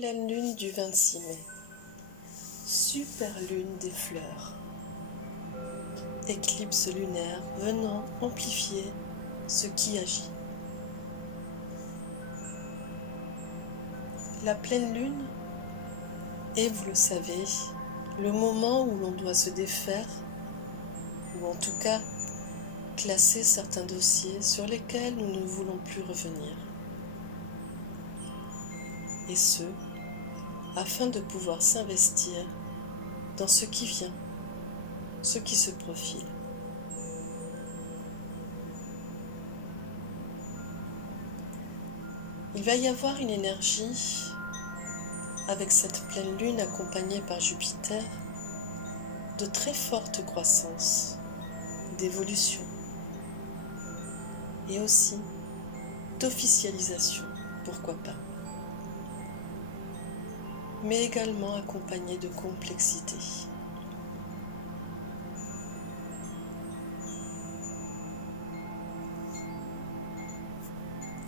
Pleine lune du 26 mai. Super lune des fleurs. Éclipse lunaire venant amplifier ce qui agit. La pleine lune est, vous le savez, le moment où l'on doit se défaire, ou en tout cas classer certains dossiers sur lesquels nous ne voulons plus revenir. Et ce, afin de pouvoir s'investir dans ce qui vient, ce qui se profile. Il va y avoir une énergie avec cette pleine lune accompagnée par Jupiter de très forte croissance, d'évolution et aussi d'officialisation, pourquoi pas, mais également accompagnée de complexité.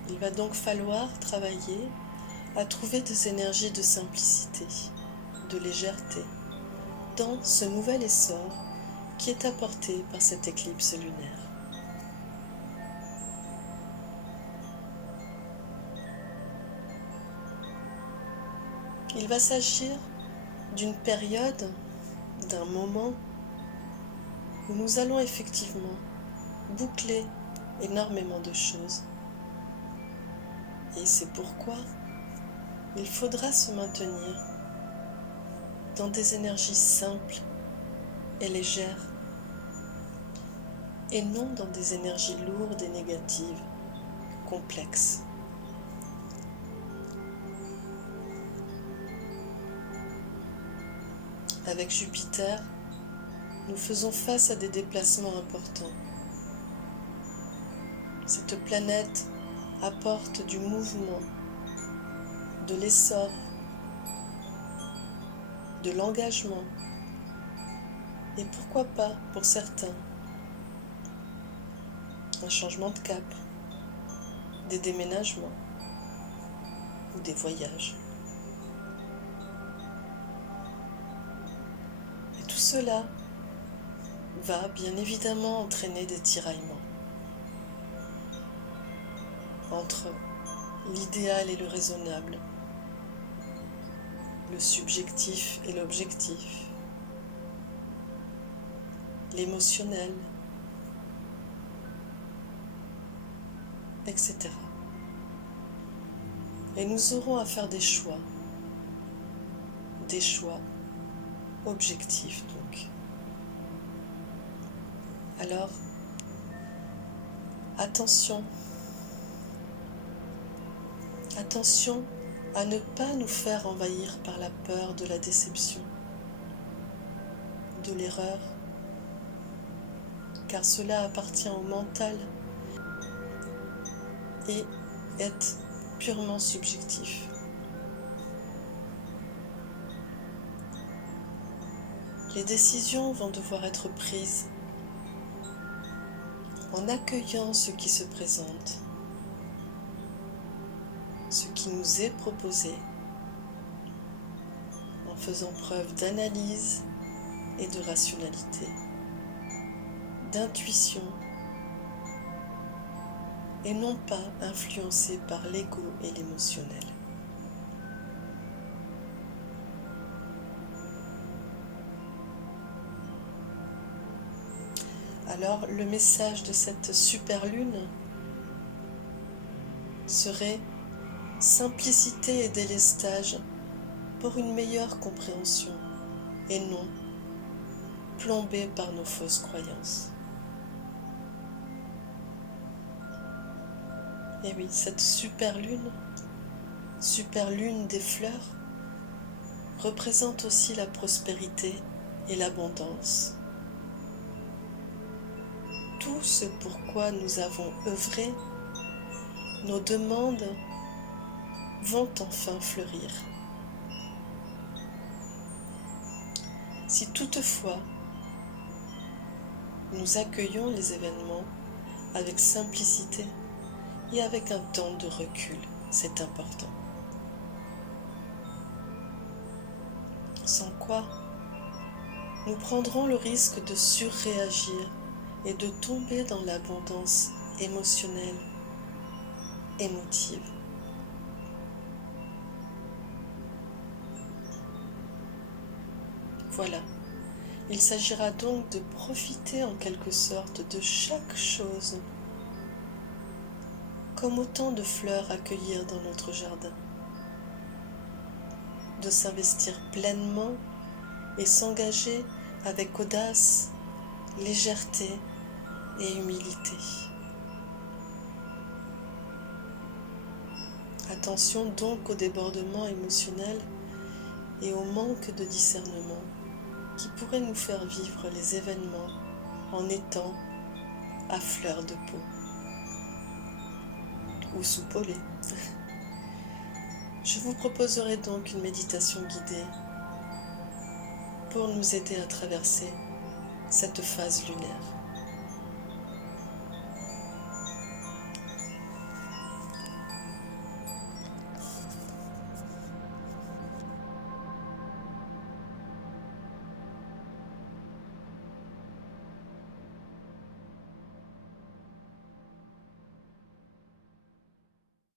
Il va donc falloir travailler à trouver des énergies de simplicité, de légèreté, dans ce nouvel essor qui est apporté par cette éclipse lunaire. Il va s'agir d'une période, d'un moment où nous allons effectivement boucler énormément de choses. Et c'est pourquoi il faudra se maintenir dans des énergies simples et légères, et non dans des énergies lourdes et négatives, complexes. Avec Jupiter, nous faisons face à des déplacements importants. Cette planète apporte du mouvement, de l'essor, de l'engagement, et pourquoi pas, pour certains, un changement de cap, des déménagements ou des voyages. Et tout cela va bien évidemment entraîner des tiraillements entre l'idéal et le raisonnable, le subjectif et l'objectif, l'émotionnel, etc. Et nous aurons à faire des choix objectifs donc. Alors, attention à ne pas nous faire envahir par la peur de la déception, de l'erreur, car cela appartient au mental et est purement subjectif. Les décisions vont devoir être prises en accueillant ce qui se présente, ce qui nous est proposé, en faisant preuve d'analyse et de rationalité, d'intuition, et non pas influencé par l'ego et l'émotionnel. Alors, le message de cette super lune serait simplicité et délestage pour une meilleure compréhension, et non plombé par nos fausses croyances. Et oui, cette super lune des fleurs, représente aussi la prospérité et l'abondance. Tout ce pourquoi nous avons œuvré, nos demandes vont enfin fleurir. Si toutefois nous accueillons les événements avec simplicité et avec un temps de recul, c'est important. sans quoi nous prendrons le risque de surréagir et de tomber dans l'abondance émotionnelle, émotive. Voilà, il s'agira donc de profiter en quelque sorte de chaque chose, comme autant de fleurs à cueillir dans notre jardin, de s'investir pleinement et s'engager avec audace, légèreté et humilité. Attention donc au débordement émotionnel et au manque de discernement qui pourrait nous faire vivre les événements en étant à fleur de peau ou soupolé. Je vous proposerai donc une méditation guidée pour nous aider à traverser cette phase lunaire.